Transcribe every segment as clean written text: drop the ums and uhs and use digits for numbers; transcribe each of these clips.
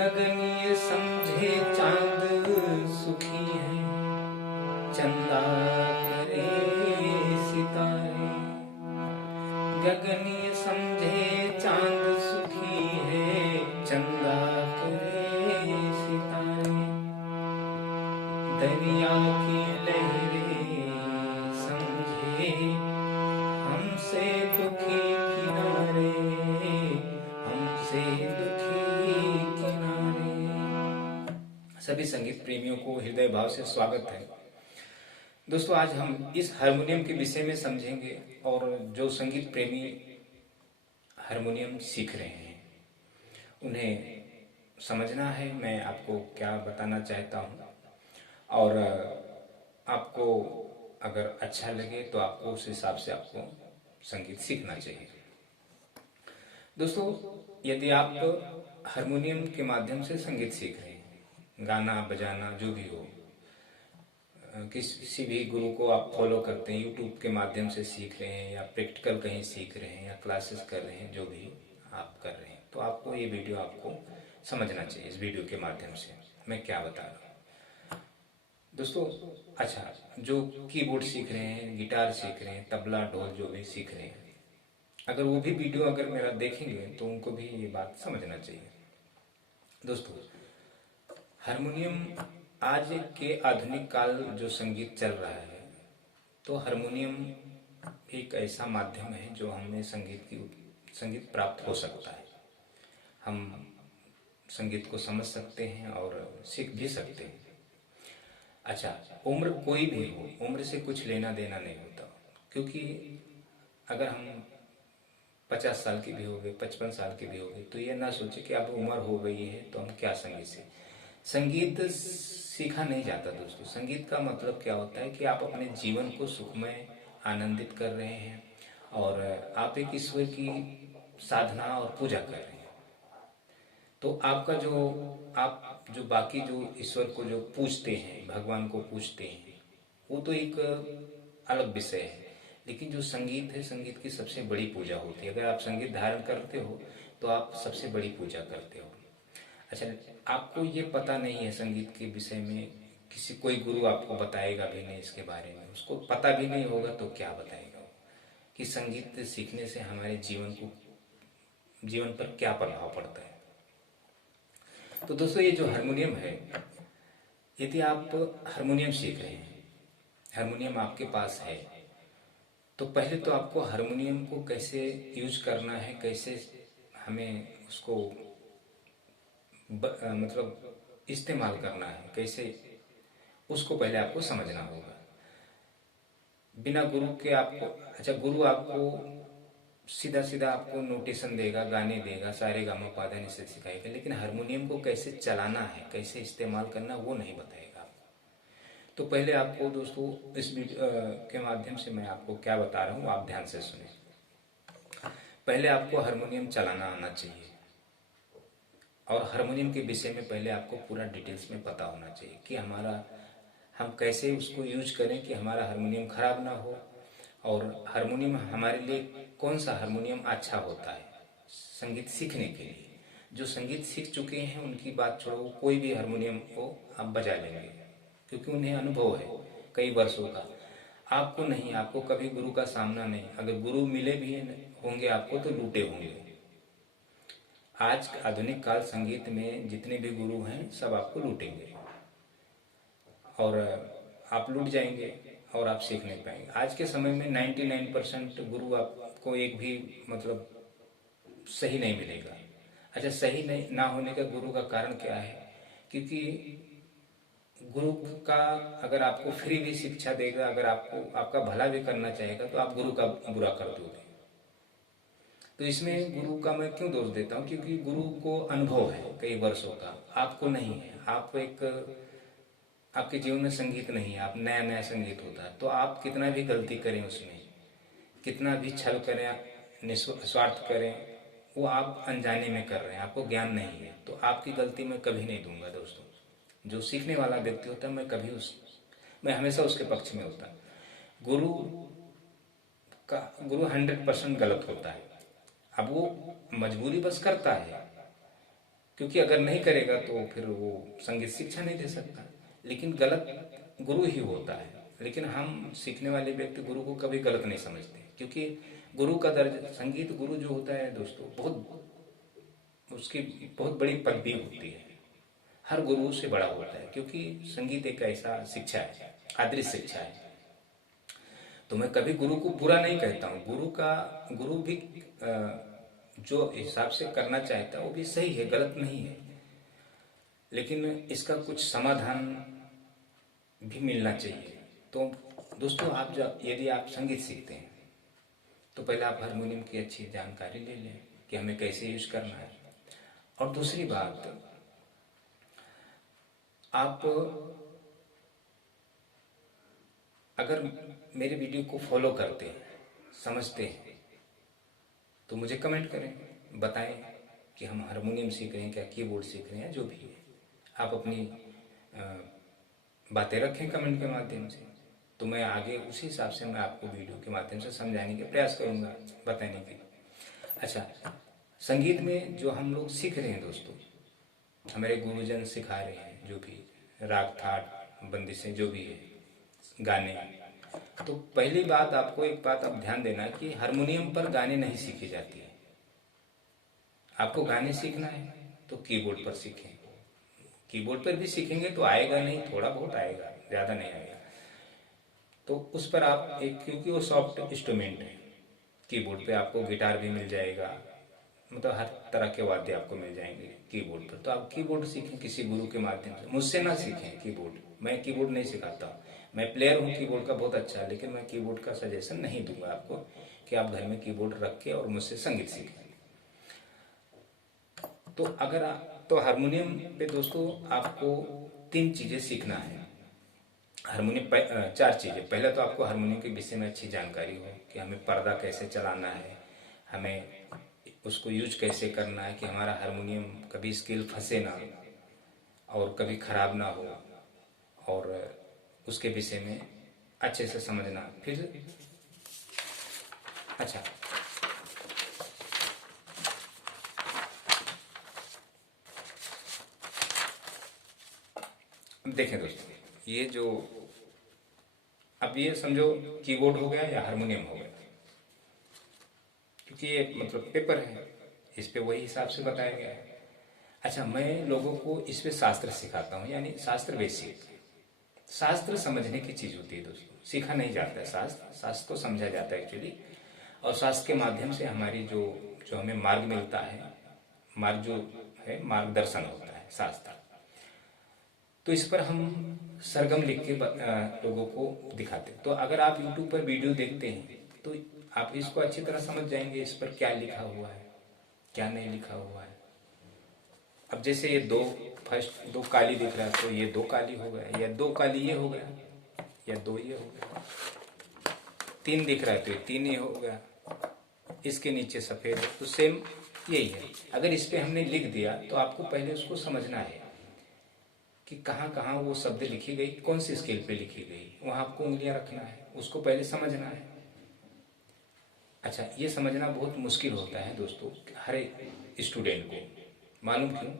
गगनीय समझे चांद सुखी है, चंदा करे सितारे। गगनीय समझे चांद सुखी है, चंदा करे सितारे। दरिया की लहरें समझे हमसे दुखी किनारे, हमसे दुखी किनारे। सभी संगीत प्रेमियों को हृदय भाव से स्वागत है। दोस्तों, आज हम इस हारमोनियम के विषय में समझेंगे और जो संगीत प्रेमी हारमोनियम सीख रहे हैं उन्हें समझना है मैं आपको क्या बताना चाहता हूँ, और आपको अगर अच्छा लगे तो आपको उस हिसाब से आपको संगीत सीखना चाहिए। दोस्तों, यदि आप हारमोनियम के माध्यम से संगीत सीख रहे हैं, गाना बजाना जो भी हो, किसी भी गुरु को आप फॉलो करते हैं, यूट्यूब के माध्यम से सीख रहे हैं या प्रैक्टिकल कहीं सीख रहे हैं या क्लासेस कर रहे हैं, जो भी आप कर रहे हैं, तो आपको ये वीडियो आपको समझना चाहिए। इस वीडियो के माध्यम से मैं क्या बता रहा हूँ दोस्तों। अच्छा, जो कीबोर्ड सीख रहे हैं, गिटार सीख रहे हैं, तबला ढोल जो भी सीख रहे हैं, अगर वो भी वीडियो अगर मेरा देखेंगे तो उनको भी ये बात समझना चाहिए। दोस्तों, हारमोनियम आज के आधुनिक काल जो संगीत चल रहा है, तो हारमोनियम एक ऐसा माध्यम है जो हमें संगीत प्राप्त हो सकता है। हम संगीत को समझ सकते हैं और सीख भी सकते हैं। अच्छा, उम्र कोई भी हो, उम्र से कुछ लेना देना नहीं होता, क्योंकि अगर हम 50 साल के भी हो गए, 55 साल के भी हो गए, तो ये ना सोचे कि अब उम्र हो गई है तो हम क्या संगीत से। संगीत सीखा नहीं जाता दोस्तों। संगीत का मतलब क्या होता है कि आप अपने जीवन को सुखमय आनंदित कर रहे हैं और आप एक ईश्वर की साधना और पूजा कर रहे हैं। तो आपका आप जो बाकी जो ईश्वर को जो पूजते हैं, भगवान को पूजते हैं, वो तो एक अलग विषय है। लेकिन जो संगीत है, संगीत की सबसे बड़ी पूजा होती है। अगर आप संगीत धारण करते हो तो आप सबसे बड़ी पूजा करते हो। अच्छा, आपको ये पता नहीं है संगीत के विषय में, किसी कोई गुरु आपको बताएगा भी नहीं इसके बारे में, उसको पता भी नहीं होगा तो क्या बताएगा कि संगीत सीखने से हमारे जीवन पर क्या प्रभाव पड़ता है। तो दोस्तों, ये जो हारमोनियम है, यदि आप हारमोनियम सीख रहे हैं, हारमोनियम आपके पास है, तो पहले तो आपको हारमोनियम को कैसे यूज करना है, कैसे हमें उसको मतलब इस्तेमाल करना है, कैसे उसको पहले आपको समझना होगा। बिना गुरु के आपको, अच्छा, गुरु आपको सीधा सीधा आपको नोटेशन देगा, गाने देगा, सारे गामा पाधा निषेध सिखाएगा, लेकिन हारमोनियम को कैसे चलाना है, कैसे इस्तेमाल करना, वो नहीं बताएगा आपको। तो पहले आपको दोस्तों इस वीडियो के माध्यम से मैं आपको क्या बता रहा हूँ, आप ध्यान से सुने। पहले आपको हारमोनियम चलाना आना चाहिए, और हारमोनियम के विषय में पहले आपको पूरा डिटेल्स में पता होना चाहिए कि हम कैसे उसको यूज करें कि हमारा हारमोनियम खराब ना हो, और हारमोनियम हमारे लिए कौन सा हारमोनियम अच्छा होता है संगीत सीखने के लिए। जो संगीत सीख चुके हैं उनकी बात छोड़ो, कोई भी हारमोनियम को आप बजा लेंगे, क्योंकि उन्हें अनुभव है कई वर्षों का। आपको नहीं, आपको कभी गुरु का सामना नहीं, अगर गुरु मिले भी होंगे आपको तो लूटे होंगे। आज आधुनिक काल संगीत में जितने भी गुरु हैं सब आपको लूटेंगे और आप लूट जाएंगे और आप सीख नहीं पाएंगे। आज के समय में 99% गुरु आपको एक भी मतलब सही नहीं मिलेगा। अच्छा, सही नहीं ना होने का गुरु का कारण क्या है? क्योंकि गुरु का अगर आपको फ्री भी शिक्षा देगा, अगर आपको आपका भला भी करना चाहेगा, तो आप गुरु का बुरा कर दोगे। तो इसमें गुरु का मैं क्यों दोष देता हूँ, क्योंकि गुरु को अनुभव है कई वर्षों का, आपको नहीं है। आप एक, आपके जीवन में संगीत नहीं है, आप नया नया संगीत होता है, तो आप कितना भी गलती करें उसमें, कितना भी छल करें, निस्वार्थ करें, वो आप अनजाने में कर रहे हैं, आपको ज्ञान नहीं है। तो आपकी गलती मैं कभी नहीं दूंगा दोस्तों। जो सीखने वाला व्यक्ति होता है, मैं हमेशा उसके पक्ष में होता। गुरु गुरु 100% गलत होता है। अब वो मजबूरी बस करता है, क्योंकि अगर नहीं करेगा तो फिर वो संगीत शिक्षा नहीं दे सकता। लेकिन गलत गुरु ही होता है। लेकिन हम सीखने वाले व्यक्ति गुरु को कभी गलत नहीं समझते, क्योंकि गुरु का दर्जा, संगीत गुरु जो होता है दोस्तों, उसकी बहुत बड़ी पदवी होती है, हर गुरु से बड़ा होता है, क्योंकि संगीत एक ऐसा शिक्षा है, आदर्श शिक्षा है। तो मैं कभी गुरु को बुरा नहीं कहता हूँ। गुरु भी जो हिसाब से करना चाहता है वो भी सही है, गलत नहीं है। लेकिन इसका कुछ समाधान भी मिलना चाहिए। तो दोस्तों, यदि आप संगीत सीखते हैं तो पहले आप हारमोनियम की अच्छी जानकारी ले लें कि हमें कैसे यूज करना है। और दूसरी बात, आप अगर मेरे वीडियो को फॉलो करते हैं, समझते हैं, तो मुझे कमेंट करें, बताएं कि हम हारमोनियम सीख रहे हैं, क्या कीबोर्ड सीख रहे हैं, जो भी है। आप अपनी बातें रखें कमेंट के माध्यम से, तो मैं आगे उसी हिसाब से मैं आपको वीडियो के माध्यम से समझाने के प्रयास करूंगा, बताने के। अच्छा, संगीत में जो हम लोग सीख रहे हैं दोस्तों, हमारे गुरुजन सिखा रहे हैं, जो भी राग थाट बंदिशें जो भी है, गाने। तो पहली बात, आपको एक बात आप ध्यान देना कि हारमोनियम पर गाने नहीं सीखे जाते हैं। आपको गाने सीखना है तो कीबोर्ड पर सीखें। कीबोर्ड पर भी सीखेंगे तो आएगा नहीं, थोड़ा बहुत आएगा, ज़्यादा नहीं आएगा। तो उस पर आप क्योंकि वो सॉफ्ट इंस्ट्रूमेंट है, कीबोर्ड पे आपको गिटार भी मिल जाएगा, मतलब हर तरह के वाद्य आपको मिल जाएंगे कीबोर्ड पर। तो आप कीबोर्ड सीखें किसी गुरु के माध्यम से, मुझसे ना सीखें कीबोर्ड। मैं कीबोर्ड नहीं सिखाता, मैं प्लेयर हूँ कीबोर्ड का बहुत अच्छा, लेकिन मैं कीबोर्ड का सजेशन नहीं दूंगा आपको कि आप घर में कीबोर्ड रख के और मुझसे संगीत सीखें। तो हारमोनियम पे दोस्तों आपको 3 चीजें सीखना है। हारमोनियम 4 चीजें। पहले तो आपको हारमोनियम के विषय में अच्छी जानकारी हो कि हमें पर्दा कैसे चलाना है, हमें उसको यूज कैसे करना है कि हमारा हारमोनियम कभी स्केल फंसे ना और कभी खराब ना हो, और उसके विषय में अच्छे से समझना। फिर अच्छा, देखें दोस्तों, ये जो अब ये समझो कीबोर्ड हो गया या हारमोनियम हो गया, क्योंकि ये मतलब पेपर है, इस पे वही हिसाब से बताया गया है। अच्छा, मैं लोगों को इस पे शास्त्र सिखाता हूँ, यानी शास्त्र बेसिक। शास्त्र समझने की चीज होती है दोस्तों, सीखा नहीं जाता है। शास्त्र को समझा जाता है एक्चुअली, और शास्त्र के माध्यम से हमारी जो हमें मार्ग मिलता है, मार्ग जो है मार्गदर्शन होता है शास्त्र। तो इस पर हम सरगम लिख के लोगों को दिखाते हैं। तो अगर आप YouTube पर वीडियो देखते हैं तो आप इसको अच्छी तरह समझ जाएंगे, इस पर क्या लिखा हुआ है, क्या नहीं लिखा हुआ है। अब जैसे ये दो काली दिख रहा है, तो ये 2 काली हो गया, या 2 काली ये हो गया, या 2 ये हो गया। 3 दिख रहा है तो ये 3 ये हो गया, इसके नीचे सफेद है, तो सेम यही है। अगर इस पे हमने लिख दिया तो आपको पहले उसको समझना है कि कहाँ कहाँ वो शब्द लिखी गई, कौन सी स्केल पे लिखी गई, वहां आपको उंगलियां रखना है, उसको पहले समझना है। अच्छा, ये समझना बहुत मुश्किल होता है दोस्तों हर एक स्टूडेंट को। मालूम क्यों?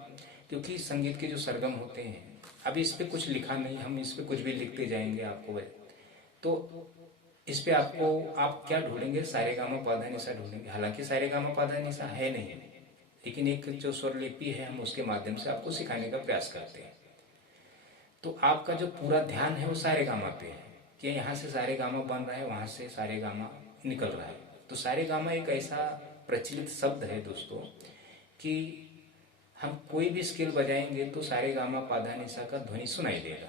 क्योंकि संगीत के जो सरगम होते हैं, अभी इस पे कुछ लिखा नहीं, हम इस पे कुछ भी लिखते जाएंगे आपको, तो इस पे आप क्या ढूंढेंगे, सारे गामा पाधा निशा ढूंढेंगे। हालांकि सारे गामा पाधा निशा है नहीं, लेकिन एक जो स्वरलिपि है, हम उसके माध्यम से आपको सिखाने का प्रयास करते हैं। तो आपका जो पूरा ध्यान है वो सारे गामा पे है, कि यहाँ से सारे गामा बन रहा है, वहां से सारे गामा निकल रहा है। तो सारे गामा एक ऐसा प्रचलित शब्द है दोस्तों कि हम कोई भी स्केल बजाएंगे तो सारे गामा पाधा निशा का ध्वनि सुनाई देगा।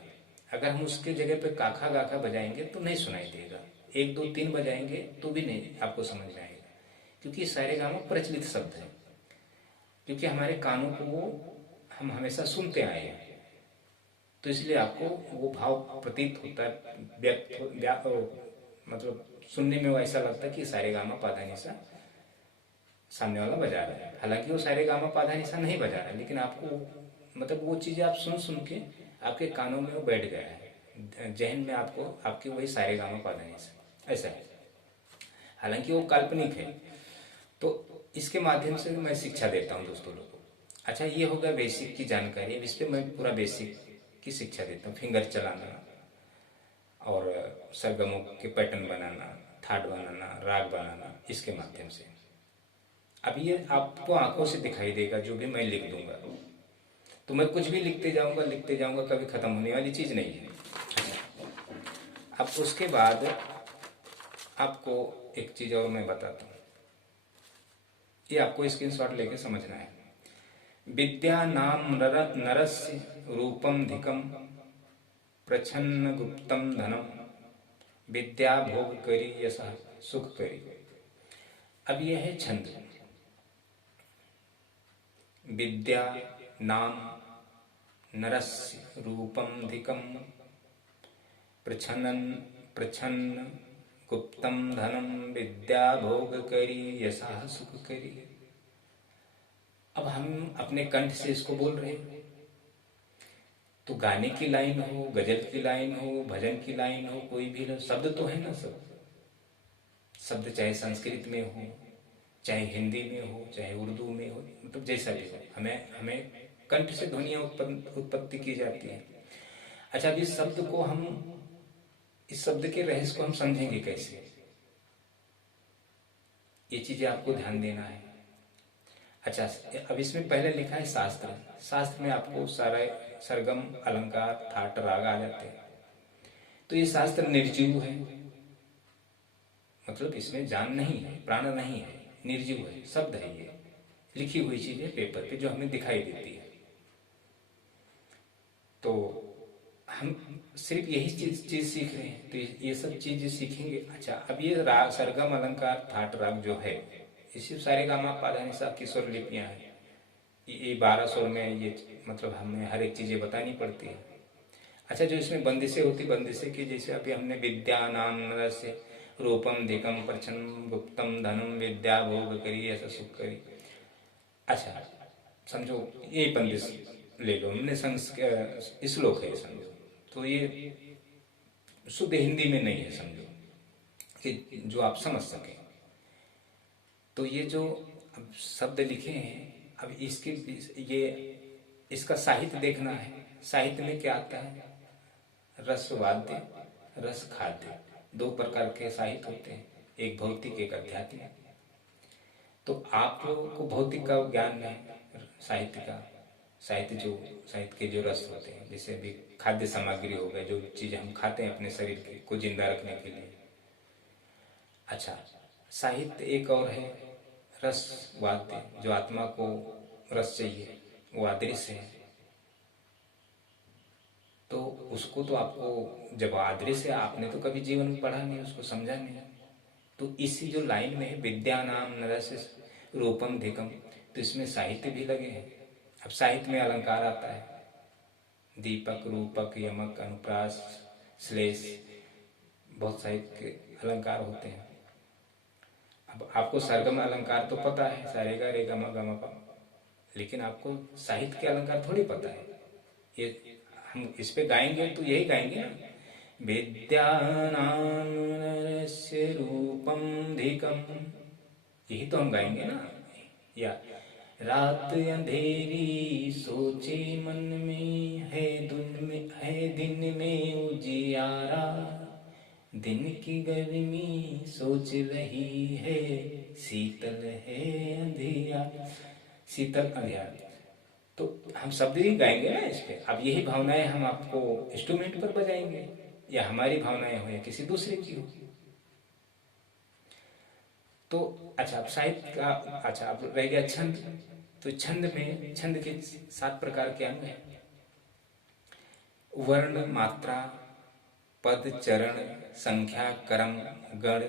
अगर हम उसके जगह पे काखा गाखा बजाएंगे तो नहीं सुनाई देगा। 1 2 3 बजाएंगे तो भी नहीं आपको समझ में आएगा, क्योंकि सारे गामा प्रचलित शब्द है, क्योंकि हमारे कानों को वो हम हमेशा सुनते आए हैं, तो इसलिए आपको वो भाव प्रतीत होता है, मतलब सुनने में वो ऐसा लगता है कि सारे गामा पाधा निशा सामने वाला बजा रहा है, हालांकि वो सारे गामा पाधा निशा नहीं बजा रहा है, लेकिन आपको मतलब वो चीज़ें आप सुन सुन के आपके कानों में वो बैठ गया है, जहन में आपको आपके वही सारे गामा पाधा निशा ऐसा है, हालांकि वो काल्पनिक है। तो इसके माध्यम से मैं शिक्षा देता हूँ दोस्तों लोगों को। अच्छा, ये हो गया बेसिक की जानकारी। अब इस पर मैं पूरा बेसिक की शिक्षा देता हूँ, फिंगर चलाना और सरगमों के पैटर्न बनाना, थाट बनाना, राग बनाना, इसके माध्यम से। अब ये आपको आंखों से दिखाई देगा जो भी मैं लिख दूंगा, तो मैं कुछ भी लिखते जाऊंगा, कभी खत्म होने वाली चीज़ नहीं है। अब उसके बाद आपको एक चीज़ और मैं बताता हूँ, ये आपको स्क्रीनशॉट लेके समझना है। विद्या नाम नरस्य रूपम धिकम प्रछन्न गुप्तम धनम विद्या भोग करी यशः सुख करी। अब यह है छंद। विद्या नाम नरस्य रूपम धिकम प्रछन्न गुप्तम धनम विद्या भोग करी यशः सुख करी। अब हम अपने कंठ से इसको बोल रहे हैं, तो गाने की लाइन हो, गजल की लाइन हो, भजन की लाइन हो, कोई भी शब्द तो है ना, सब शब्द चाहे संस्कृत में हो, चाहे हिंदी में हो, चाहे उर्दू में हो, मतलब जैसा भी हो, हमें कंठ से ध्वनियां उत्पत्ति की जाती है। अच्छा, अब इस शब्द को इस शब्द के रहस्य को हम समझेंगे कैसे, ये चीजें आपको ध्यान देना है। अच्छा, अब इसमें पहले लिखा है शास्त्र। शास्त्र में आपको सारा सरगम, अलंकार, थाट, राग आ जाते हैं। तो ये शास्त्र निर्जीव है, मतलब इसमें जान नहीं है, प्राण नहीं है, निर्जीव है, शब्द है, ये लिखी हुई चीज है पेपर पे जो हमें दिखाई देती है। तो हम सिर्फ यही चीज सीख रहे हैं, तो ये सब चीजें सीखेंगे। अच्छा, अब ये राग, सरगम, अलंकार, थाट, राग जो है, इसी सारे गामा पाधा निशा की स्वर लिपियां हैं। ये 12 स्वर में ये मतलब हमें हर एक चीजें बतानी पड़ती है। अच्छा, जो इसमें बंदिशें होती, बंदिशें की जैसे अभी हमने विद्या नाम नरस्य रूपम धिकम प्रछन्न गुप्तम धनम विद्या भोग करी ऐसा सुख करी। अच्छा, समझो ये बंदिश ले लो, हमने श्लोक है समझो, तो ये शुद्ध हिंदी में नहीं है समझो, कि जो आप समझ सके। तो ये जो अब शब्द लिखे हैं, अब इसका साहित्य देखना है। साहित्य में क्या आता है? रस वाद्य, रस खाद्य, 2 प्रकार के साहित्य होते हैं, एक भौतिक, एक आध्यात्मिक। तो आपको भौतिक का ज्ञान है, साहित्य के जो रस होते हैं, जैसे भी खाद्य सामग्री हो गए, जो चीज हम खाते हैं अपने शरीर को जिंदा रखने के लिए। अच्छा, साहित्य एक और है रस वाद्य, जो आत्मा को रस चाहिए, वो अदृश्य है। तो उसको तो आपको जब अदृश्य है, आपने तो कभी जीवन में पढ़ा नहीं, उसको समझा नहीं। तो इसी जो लाइन में है विद्या नाम नरस्य रूपम धिकम, तो इसमें साहित्य भी लगे हैं। अब साहित्य में अलंकार आता है, दीपक, रूपक, यमक, अनुप्रास, श्लेष, बहुत साहित्य अलंकार होते हैं। अब आपको सरगम अलंकार तो पता है, सारेगा रे गा मा गा मा पा, लेकिन आपको साहित्य के अलंकार थोड़ी पता है। ये हम इस पे गाएंगे तो यही गाएंगे ना, विद्यानाम नरस्य रूपम धिकम, यही तो हम गाएंगे ना। या रात अंधेरी सोचे मन में, है दिन में उजियारा, दिन की गर्मी सोच रही है, शीतल है अंधियार, शीतल अंधियार। तो हम शब्द ही गाएंगे ना इस पे। अब यही भावनाएं हम आपको इंस्ट्रूमेंट पर बजाएंगे, या हमारी भावनाएं हो या किसी दूसरे की हो। तो अच्छा, अब साहित्य का, अच्छा अब रह गया छंद। तो छंद के 7 प्रकार के अंग हैं। वर्ण, मात्रा, पद, चरण, संख्या, क्रम, गण,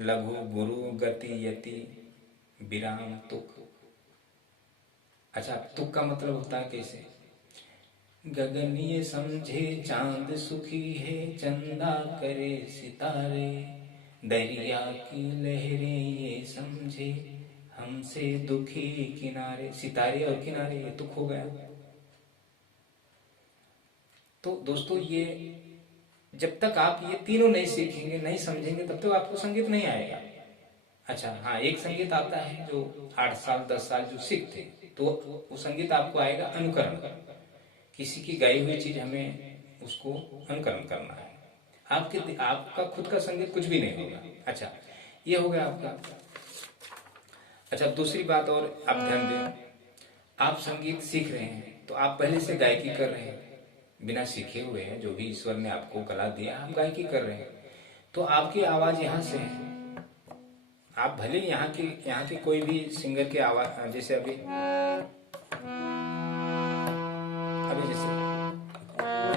लघु, गुरु, गति, यति, विराम तुक। अच्छा, तुक का मतलब होता है कैसे? गगन ये समझे चांद सुखी है, चंदा करे सितारे, दरिया की लहरें ये समझे हमसे दुखी किनारे। सितारे और किनारे, ये तुक हो गया। तो दोस्तों, ये जब तक आप ये तीनों नहीं सीखेंगे, नहीं समझेंगे, तब तक आपको संगीत नहीं आएगा। अच्छा हाँ, एक संगीत आता है जो 8 साल 10 साल जो सीखते, तो वो संगीत आपको आएगा अनुकरण। किसी की गाई हुई चीज हमें उसको अनुकरण करना है। आपका खुद का संगीत कुछ भी नहीं होगा। अच्छा, ये हो गया आपका। अच्छा, दूसरी बात और आप ध्यान दें, आप संगीत सीख रहे हैं तो आप पहले से गायकी कर रहे हैं, बिना सीखे हुए हैं। जो भी ईश्वर ने आपको कला दिया, आप गायकी कर रहे हैं, तो आपकी आवाज यहाँ से है। आप भले यहाँ की कोई भी सिंगर की आवाज, जैसे अभी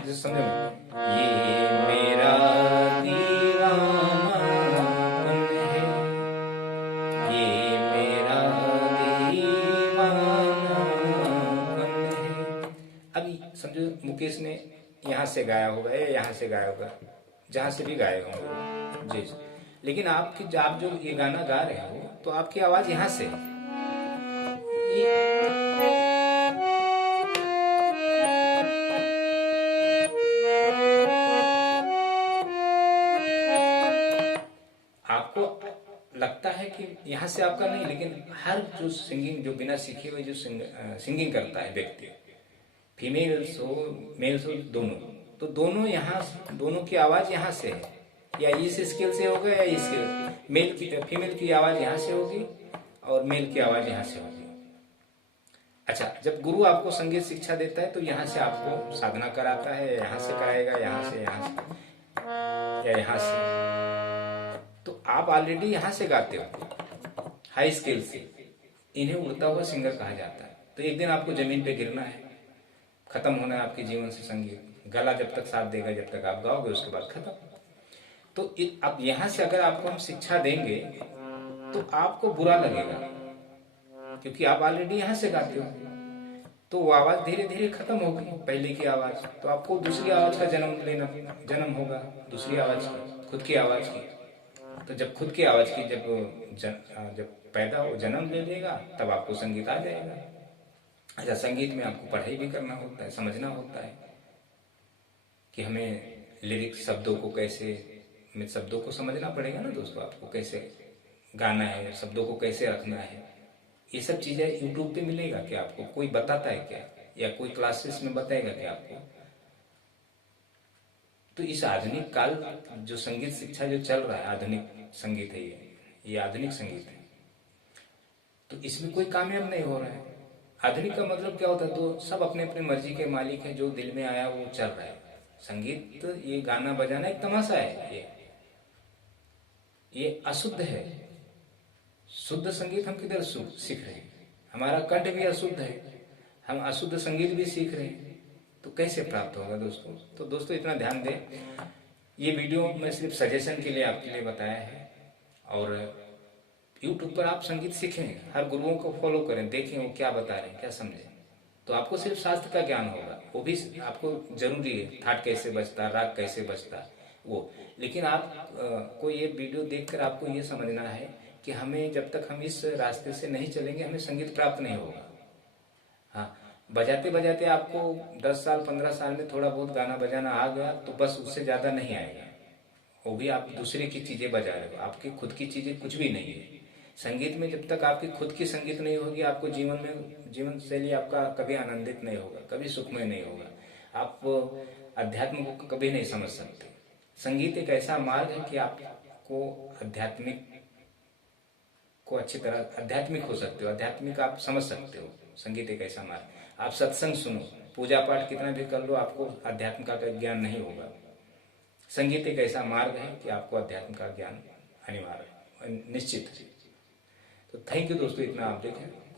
जैसे समझो, ये मेरा दीवानापन है, ये मेरा दीवानापन है। अभी समझो मुकेश ने यहाँ से गाया होगा या यहाँ से गाया होगा, जहाँ से भी गाए होंगे जी, लेकिन आप जो ये गाना गा रहे हो तो आपकी आवाज यहाँ से है। आपको लगता है कि यहाँ से आपका नहीं, लेकिन हर जो सिंगिंग, जो बिना सीखे हुए जो सिंगिंग करता है व्यक्ति, फीमेल्स हो मेल्स हो, दोनों, तो दोनों की आवाज यहाँ से है, या इस स्केल से होगा या इस स्केल। फीमेल की आवाज यहाँ से होगी और मेल की आवाज यहाँ से होगी। अच्छा, जब गुरु आपको संगीत शिक्षा देता है तो यहाँ से आपको साधना कराता है, यहाँ से कराएगा, यहाँ से या यहाँ से। तो आप ऑलरेडी यहाँ से गाते हो हाई स्केल से, इन्हें उड़ता हुआ सिंगर कहा जाता है। तो एक दिन आपको जमीन पे गिरना है, खत्म होना है आपके जीवन से संगीत। गला जब तक साथ देगा, जब तक आप गाओगे, उसके बाद खत्म। तो अब यहाँ से अगर आपको हम शिक्षा देंगे तो आपको बुरा लगेगा, क्योंकि आप ऑलरेडी यहाँ से गाते हो। तो वो आवाज धीरे धीरे खत्म होगी, पहले की आवाज। तो आपको दूसरी आवाज का जन्म होगा, दूसरी आवाज की, खुद की आवाज की। तो जब खुद की आवाज की जब पैदा हो, जन्म ले लेगा, तब आपको संगीत आ जाएगा। अच्छा, संगीत में आपको पढ़ाई भी करना होता है, समझना होता है कि हमें लिरिक्स, शब्दों को समझना पड़ेगा ना दोस्तों। आपको कैसे गाना है, शब्दों को कैसे रखना है, ये सब चीजें यूट्यूब पे मिलेगा क्या? आपको कोई बताता है क्या, या कोई क्लासेस में बताएगा क्या आपको? तो इस आधुनिक काल जो संगीत शिक्षा जो चल रहा है, आधुनिक संगीत है ये आधुनिक संगीत है, तो इसमें कोई कामयाब नहीं हो रहा है। आधुनिक का मतलब क्या होता है? तो सब अपने अपने मर्जी के मालिक है, जो दिल में आया वो चल रहा है। संगीत, ये गाना बजाना एक तमाशा है, ये अशुद्ध है। शुद्ध संगीत हम किधर सीख रहे हैं? हमारा कंठ भी अशुद्ध है, हम अशुद्ध संगीत भी सीख रहे हैं, तो कैसे प्राप्त होगा दोस्तों? तो दोस्तों, इतना ध्यान दें, ये वीडियो मैं सिर्फ सजेशन के लिए आपके लिए बताया है। और यूट्यूब पर आप संगीत सीखें, हर गुरुओं को फॉलो करें, देखें वो क्या बता रहे हैं, क्या समझें, तो आपको सिर्फ शास्त्र का ज्ञान होगा। वो भी आपको जरूरी है, थाट कैसे बजता, राग कैसे बजता, वो। लेकिन आप को ये वीडियो देखकर आपको ये समझना है कि हमें, जब तक हम इस रास्ते से नहीं चलेंगे, हमें संगीत प्राप्त नहीं होगा। हाँ, बजाते बजाते आपको 10 साल 15 साल में थोड़ा बहुत गाना बजाना आ गया, तो बस उससे ज्यादा नहीं आएगा। वो भी आप दूसरे की चीजें बजा रहे हो, आपकी खुद की चीजें कुछ भी नहीं है। संगीत में जब तक आपकी खुद की संगीत नहीं होगी, आपको जीवन शैली आपका कभी आनंदित नहीं होगा, कभी सुखमय नहीं होगा। आप अध्यात्म को कभी नहीं समझ सकते। संगीत एक ऐसा मार्ग है कि आपको आध्यात्मिक हो सकते हो, आध्यात्मिक आप समझ सकते हो। संगीत एक ऐसा मार्ग, आप सत्संग सुनो, पूजा पाठ कितना भी कर लो, आपको अध्यात्म का ज्ञान नहीं होगा। संगीत एक ऐसा मार्ग है कि आपको अध्यात्म का ज्ञान अनिवार्य निश्चित है। तो थैंक यू दोस्तों, इतना आप देखें।